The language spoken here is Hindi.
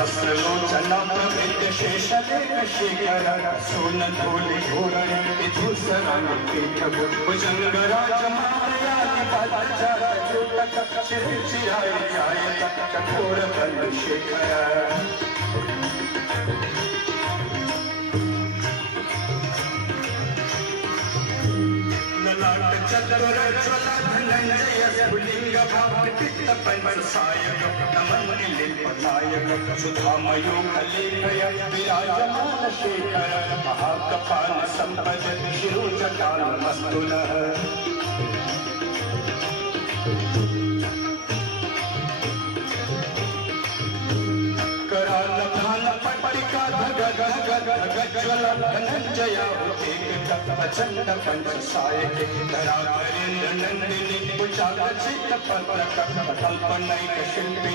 सहस्रलोचना प्रभृत शेषलेख शेखर सोन धूलि घोरण विधुसरांकेश भुजंगराज मायादि पदचर चूटक चिराय जाय कठोर बल शेखर चतुर ज्वला धनंजय स्फुलिंग पित्त पंच सायक नमन लिपनायक सुधामयो कलेकय विराजमान शेखर महाकपाल संपद शिरोजटाल मस्तुलः कराल भाल पट्टिका ज्वल धनंजय प्रचंड पंच सायक धरा नंदिनी कुचाल चित्त पत्र कल्पनैक शिल्पी